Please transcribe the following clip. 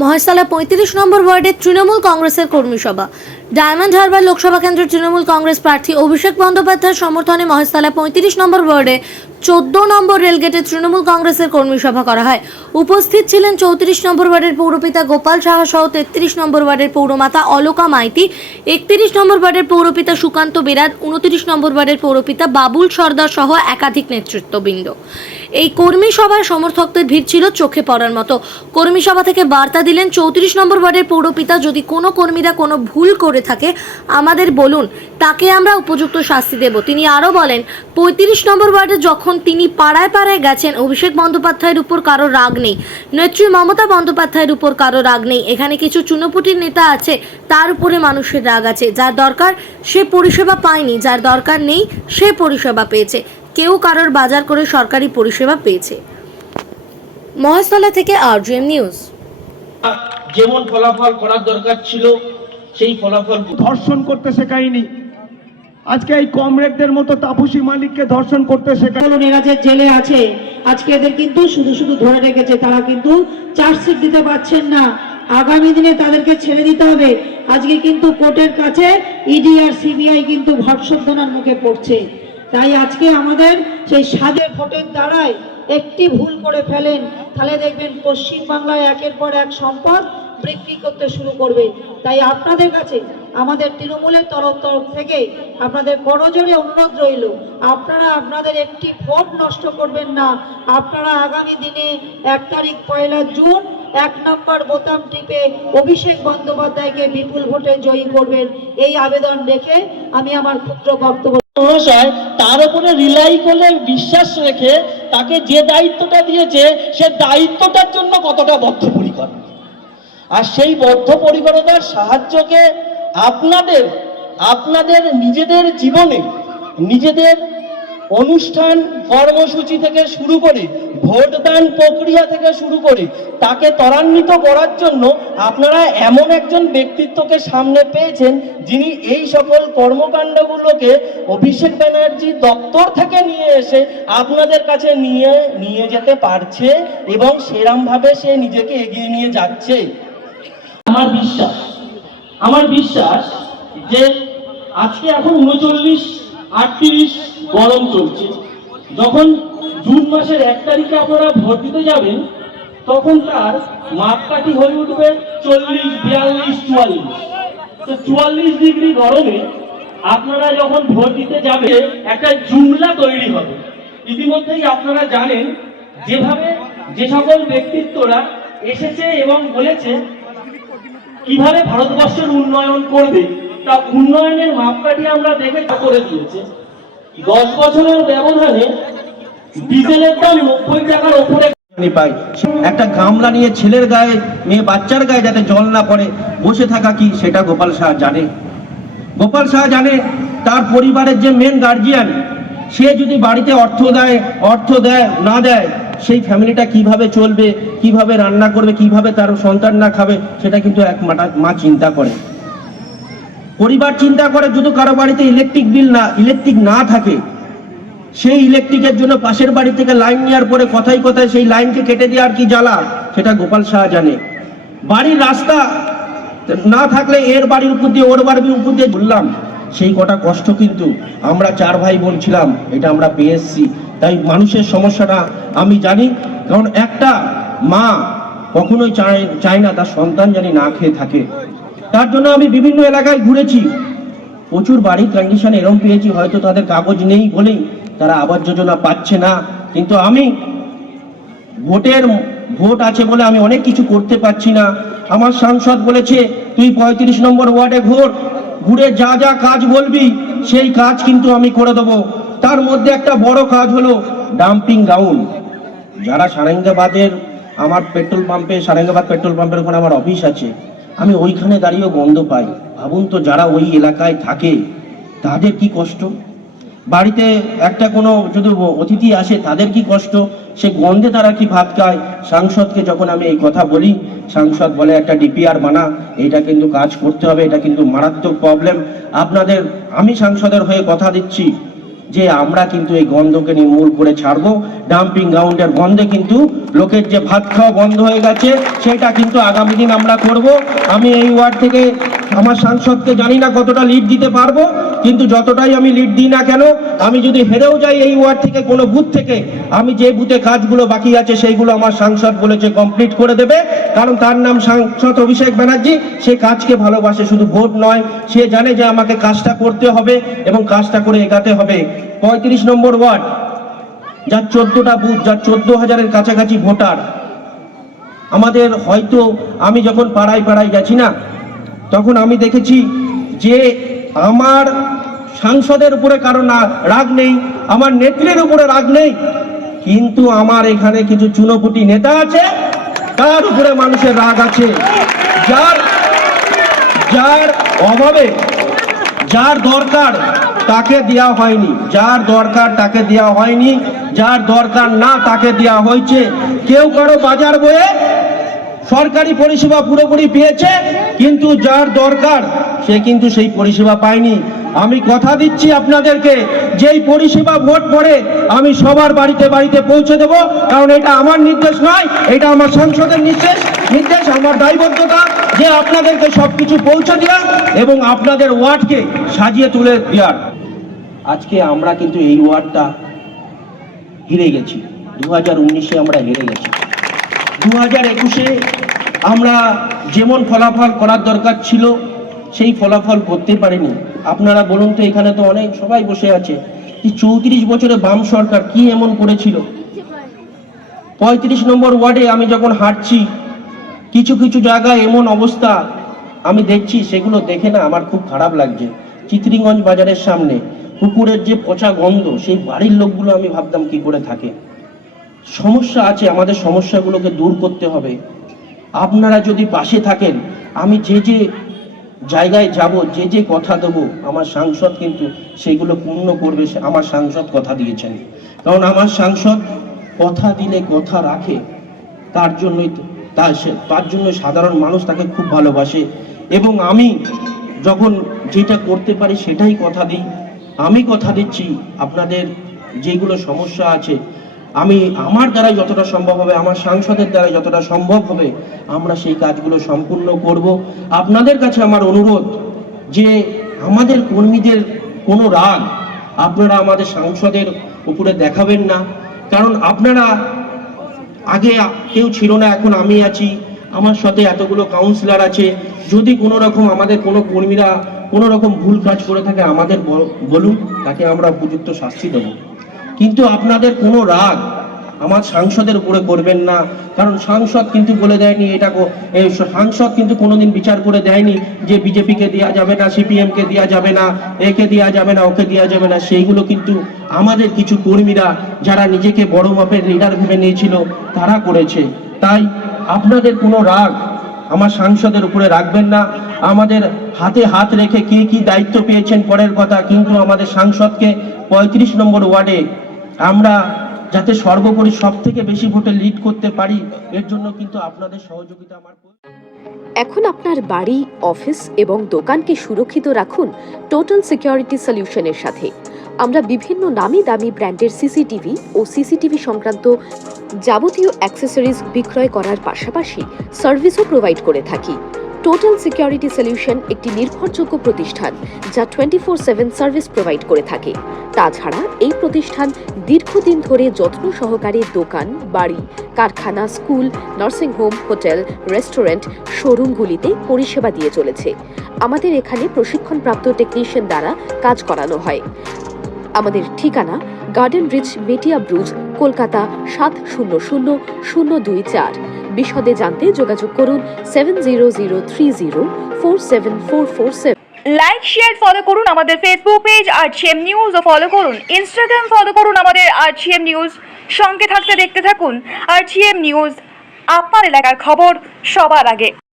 মহেশতলা ৩৫ নম্বর ওয়ার্ডে তৃণমূল কংগ্রেসের কর্মী সভা। ডায়মন্ড হারবার লোকসভা কেন্দ্রের তৃণমূল কংগ্রেস প্রার্থী অভিষেক বন্দ্যোপাধ্যায়ের সমর্থনে মহেশতলা ৩৫ নম্বর ওয়ার্ডে ১৪ নম্বর রেলগেটে তৃণমূল কংগ্রেসের কর্মী সভা করা হয়। উপস্থিত ছিলেন ৩৪ নম্বর ওয়ার্ডের পৌরপিতা গোপাল সাহা সহ ৩৩ নম্বর ওয়ার্ডের পৌরমাতা অলকা মাইতি, ৩১ নম্বর ওয়ার্ডের পৌরপিতা সুকান্ত বিরাট, ২৯ নম্বর ওয়ার্ডের পৌরপিতা বাবুল সর্দার সহ একাধিক নেতৃত্ববৃন্দ। এই কর্মী সভায় সমর্থকদের ভিড় ছিল চোখে পড়ার মতো। কর্মী সভা থেকে বার্তা দিলেন ৩৪ নম্বর ওয়ার্ডের পৌরপিতা, যদি কোনো কর্মীরা কোনো ভুল করে থাকে আমাদের বলুন, তাকে আমরা উপযুক্ত শাস্তি দেব। তিনি আরও বলেন, ৩৫ নম্বর ওয়ার্ডে যখন তিনি পাড়ায় পাড়ায় গেছেন, অভিষেক বন্দ্যোপাধ্যায়ের উপর কারো রাগ নেই, নেত্রী মমতা বন্দ্যোপাধ্যায়ের উপর কারো রাগ নেই। এখানে কিছু চুনোপুটির নেতা আছে, তার উপরে মানুষের রাগ আছে। যার দরকার সে পরিষেবা পায়নি, যার দরকার নেই সে পরিষেবা পেয়েছে। কেউ কারোর বাজার করে সরকারি পরিষেবা পেয়েছে। মহেশতলা থেকে RGM নিউজ। যেমন ফলাফল করার দরকার ছিল সেই ফলাফল ধর্ষণ করতে শেখায়নি। আজকে এই কমরেডদের মতো তাপসী মালিককে ধর্ষণ করতে শেখায়। এরা যে জেলে আছে আজকে এদের কিন্তু শুধু শুধু ধরে রেখেছে, তারা কিন্তু চার্জশিট দিতে পারছেন না। আগামী দিনে তাদেরকে ছেড়ে দিতে হবে। আজকে কিন্তু কোর্টের কাছে ইডি আর সিবিআই কিন্তু ভর্ৎসনার মুখে পড়ছে। তাই আজকে আমাদের সেই সাদে ভোটের দ্বারাই একটি ভুল করে ফেলেন, তাহলে দেখবেন পশ্চিমবাংলায় একের পর এক সম্পদ বিক্রি করতে শুরু করবে। তাই আপনাদের কাছে আমাদের তৃণমূলের তরফ থেকে আপনাদের করজোড়ে অনুরোধ রইল, আপনারা আপনাদের একটি ভোট নষ্ট করবেন না। আপনারা আগামী দিনে ১ তারিখ ১ জুন ১ নম্বর বোতাম টিপে অভিষেক বন্দ্যোপাধ্যায়কে বিপুল ভোটে জয়ী করবেন, এই আবেদন রেখে আমি আমার ক্ষুদ্র বক্তব্য মহাশয় তার উপরে রিলাই করে বিশ্বাস রেখে তাকে যে দায়িত্বটা দিয়েছে সে দায়িত্বটার জন্য কতটা বদ্ধপরিকর, আর সেই বদ্ধপরিকরতার সাহায্যকে আপনাদের নিজেদের জীবনে, নিজেদের অনুষ্ঠান কর্মসূচি থেকে শুরু করে ভোটদান প্রক্রিয়া থেকে শুরু করে তাকে ত্বরান্বিত করার জন্য আপনারা এমন একজন ব্যক্তিত্বকে সামনে পেয়েছেন যিনি এই সকল কর্মকাণ্ডগুলোকে অভিষেক ব্যানার্জি দপ্তর থেকে নিয়ে এসে আপনাদের কাছে নিয়ে যেতে পারছে এবং সেরকমভাবে সে নিজেকে এগিয়ে নিয়ে যাচ্ছে। আমার বিশ্বাস যে আজকে এখন 39-38 গরম চলছে। যখন জুন মাসের 1 তারিখে আপনারা ভোট দিতে যাবেন তখন তার মাপকাঠি হয়ে উঠবে 40, 42, 44। তো 44 ডিগ্রি গরমে আপনারা যখন ভোট দিতে যাবে একটা জুমলা তৈরি হবে। ইতিমধ্যেই আপনারা জানেন যেভাবে যে সকল ব্যক্তিত্বরা এসেছে এবং বলেছে কিভাবে ভারতবর্ষের উন্নয়ন করবে, তা উন্নয়নের মাপকাঠি আমরা দেখে করে দিয়েছে। 10 বছরের ব্যবধানে ডিজেলের দাম 90 টাকার উপরে পাই। একটা গামলা নিয়ে ছেলের গায়ে, মেয়ে বাচ্চার গায়ে যাতে জল না পড়ে বসে থাকা কি সেটা গোপাল সাহা জানে। গোপাল সাহা জানে তার পরিবারের যে মেন গার্জিয়ান, সে যদি বাড়িতে অর্থ দেয় না দেয়, সেই ফ্যামিলিটা কিভাবে চলবে, কিভাবে রান্না করবে, কিভাবে তার সন্তান না খাবে, সেটা কিন্তু এক মা চিন্তা করে, পরিবার চিন্তা করে। যদি কারো বাড়িতে ইলেকট্রিক না থাকে, সেই ইলেকট্রিকের জন্য পাশের বাড়ি থেকে লাইন নেওয়ার পরে কথায় কথায় সেই লাইনকে কেটে দেওয়ার কি জ্বালা, সেটা গোপাল সাহা জানে। বাড়ির রাস্তা না থাকলে এর বাড়ির উপর দিয়ে ওর বাড়ির উপর দিয়ে বললাম, সেই কটা কষ্ট কিন্তু আমরা 4 ভাই বলছিলাম, এটা আমরা পেয়ে এসছি। তাই মানুষের সমস্যাটা আমি জানি, কারণ একটা মা কখনোই চায় না তার সন্তান জানি না খেয়ে থাকে। তার জন্য আমি বিভিন্ন এলাকায় ঘুরেছি, প্রচুর বাড়ির কন্ডিশন এরকম পেয়েছি, হয়তো তাদের কাগজ নেই বলেই তারা আবাস যোজনা পাচ্ছে না। কিন্তু আমি ভোট আছে বলে আমি অনেক কিছু করতে পারছি না। আমার সাংসদ বলেছে তুই 35 নম্বর ওয়ার্ডে ঘুরে যা যা কাজ বলবি সেই কাজ কিন্তু আমি করে দেবো। তার মধ্যে একটা বড় কাজ হলো ডাম্পিং গ্রাউন্ড। যারা সারেঙ্গাবাদের আমার সারেঙ্গাবাদ পেট্রোল পাম্পের ওখানে আমার অফিস আছে, আমি ওইখানে দাঁড়িয়েও গন্ধ পাই। ভাবুন তো, যারা ওই এলাকায় থাকে তাদের কি কষ্ট, বাড়িতে একটা কোনো যদি অতিথি আসে তাদের কি কষ্ট, সে গন্ধে তারা কি ভাত খায়। সাংসদকে যখন আমি এই কথা বলি, সাংসদ বলে একটা ডিপিআর বানা, এটা কিন্তু কাজ করতে হবে, এটা কিন্তু মারাত্মক প্রবলেম। আমি সাংসদের হয়ে কথা দিচ্ছি, যে আমরা কিন্তু এই গন্ধকে নির্মূল করে ছাড়বো। ডাম্পিং গ্রাউন্ডের গন্ধে কিন্তু লোকের যে ভাত খাওয়া বন্ধ হয়ে গেছে সেটা কিন্তু আগামী দিন আমরা করব। আমি এই ওয়ার্ড থেকে আমার সাংসদকে জানি না কতটা লিড দিতে পারবো, কিন্তু যতটাই আমি লিড দিই না কেন, আমি যদি হেরেও যাই এই ওয়ার্ড থেকে কোনো বুথ থেকে, আমি যে বুথে কাজগুলো বাকি আছে সেইগুলো আমার সাংসদ বলেছে কমপ্লিট করে দেবে। কারণ তার নাম সাংসদ অভিষেক ব্যানার্জি, সে কাজকে ভালোবাসে, শুধু ভোট নয়, সে জানে যে আমাকে কাজটা করতে হবে এবং কাজটা করে এগাতে হবে। 35 নম্বর ওয়ার্ড, যার 14টা বুথ, যার 14,000-এর কাছাকাছি ভোটার, আমাদের হয়তো আমি যখন পাড়ায় পাড়ায় গেছি না, তখন আমি দেখেছি যে আমার সাংসদের উপরে কারো না রাগ নেই, আমার নেত্রীর উপরে রাগ নেই, কিন্তু আমার এখানে কিছু চুনোপুটি নেতা আছে, তার উপরে মানুষের রাগ আছে। যার অভাবে, যার দরকার তাকে দেওয়া হয়নি, যার দরকার তাকে দেওয়া হয়নি, যার দরকার না তাকে দেওয়া হয়েছে। কেউ কারো বাজার বয়ে সরকারি পরিষেবা পুরোপুরি পেয়েছে, কিন্তু যার দরকার সে কিন্তু সেই পরিষেবা পায়নি। আমি কথা দিচ্ছি আপনাদেরকে, যেই পরিষেবা ভোট পড়ে আমি সবার বাড়িতে বাড়িতে পৌঁছে দেব, কারণ এটা আমার নির্দেশ নয়, এটা আমার সংসদের নির্দেশ, আমার দায়বদ্ধতা যে আপনাদেরকে সবকিছু পৌঁছে দেওয়া এবং আপনাদের ওয়ার্ডকে সাজিয়ে তুলে দেওয়ার। আজকে আমরা কিন্তু এই ওয়ার্ডটা হেরে গেছি, 2019-এ আমরা হেরে গেছি। 2021-এ আমরা যেমন ফলাফল করার দরকার ছিল সেই ফলাফল করতে পারিনি। আপনারা বলুন তো, এখানে তো অনেক সবাই বসে আছে, যে 34 বছরে বাম সরকার কি এমন করেছিল। 35 নম্বর ওয়ার্ডে আমি যখন হাঁটছি, কিছু কিছু জায়গায় এমন অবস্থা আমি দেখছি, সেগুলো দেখে না আমার খুব খারাপ লাগছে। চিত্রিগঞ্জ বাজারের সামনে পুকুরের যে পচা গন্ধ, সেই বাড়ির লোকগুলো আমি ভাবতাম কি করে থাকে। সমস্যা আছে, আমাদের সমস্যাগুলোকে দূর করতে হবে। আপনারা যদি পাশে থাকেন, আমি যে যে জায়গায় যাব, যে যে কথা দেবো, আমার সাংসদ কিন্তু সেগুলো পূর্ণ করবে। আমার সাংসদ কথা দিয়েছেন, কারণ আমার সাংসদ কথা দিলে কথা রাখে, তার জন্যই তার জন্য সাধারণ মানুষ তাকে খুব ভালোবাসে। এবং আমি যখন যেটা করতে পারি সেটাই কথা দিই। আমি কথা দিচ্ছি, আপনাদের যেগুলো সমস্যা আছে, আমি আমার দ্বারা যতটা সম্ভব হবে, আমার সাংসদের দ্বারা যতটা সম্ভব হবে, আমরা সেই কাজগুলো সম্পূর্ণ করব। আপনাদের কাছে আমার অনুরোধ যে আমাদের কর্মীদের কোনো রাগ আপনারা আমাদের সাংসদের উপরে দেখাবেন না, কারণ আপনারা আগে কেউ ছিল না, এখন আমি আছি, আমার সাথে এতগুলো কাউন্সিলর আছে। যদি কোনো রকম আমাদের কোনো কর্মীরা কোনো রকম ভুল কাজ করে থাকে আমাদের বলুন, তাকে আমরা উপযুক্ত শাস্তি দেব। কিন্তু আপনাদের কোনো রাগ আমার সাংসদের উপরে করবেন না, কারণ সাংসদ কিন্তু বলে দেয়নি এটা, সাংসদ কিন্তু কোনোদিন বিচার করে দেয়নি যে বিজেপিকে দেওয়া যাবে না, সিপিএমকে দেওয়া যাবে না, একে দেওয়া যাবে না, ওকে দেওয়া যাবে না। সেইগুলো কিন্তু আমাদের কিছু কর্মীরা যারা নিজেকে বড় মাপের লিডার ভেবে নিয়েছিল তারা করেছে। তাই আপনাদের কোনো রাগ আমার সাংসদের উপরে রাখবেন না। আমাদের হাতে হাত রেখে কে কি দায়িত্ব পেয়েছেন পরের কথা, কিন্তু আমাদের সাংসদকে 35 নম্বর ওয়ার্ডে আমরা যাতে সর্বোপরি সব থেকে বেশি ভোটে লিড করতে পারি, এর জন্য কিন্তু আপনাদের সহযোগিতা আমার। এখন আপনার বাড়ি, অফিস এবং দোকানকে সুরক্ষিত রাখুন টোটাল সিকিউরিটি সলিউশনের সাথে। আমরা বিভিন্ন নামি দামি ব্র্যান্ডের সিসিটিভি ও সিসিটিভি সংক্রান্ত যাবতীয় অ্যাক্সেসরিজ বিক্রয় করার পাশাপাশি সার্ভিসও প্রোভাইড করে থাকি। টোটাল সিকিউরিটি সলিউশন একটি নির্ভরযোগ্য প্রতিষ্ঠান যা 24/7 সার্ভিস প্রোভাইড করে থাকে। তাছাড়া এই প্রতিষ্ঠান দীর্ঘদিন ধরে যত্ন সহকারে দোকান, বাড়ি, কারখানা, স্কুল, নার্সিংহোম, হোটেল, রেস্টুরেন্ট, শোরুমগুলিতে পরিষেবা দিয়ে চলেছে। আমাদের এখানে প্রশিক্ষণপ্রাপ্ত টেকনিশিয়ান দ্বারা কাজ করানো হয়। আমাদের ঠিকানা গার্ডেন রিচ, মেটিয়া ব্রুজ, কলকাতা 700024। বিশদে জানতে যোগাযোগ করুন 7003047447। লাইক, শেয়ার, ফলো করুন আমাদের ফেসবুক পেজ RGM নিউজ ও ফলো করুন ইনস্টাগ্রাম, ফলো করুন আমাদের RGM নিউজ। সঙ্গে থাকতে দেখতে থাকুন RGM নিউজ, আপনার এলাকার খবর সবার আগে।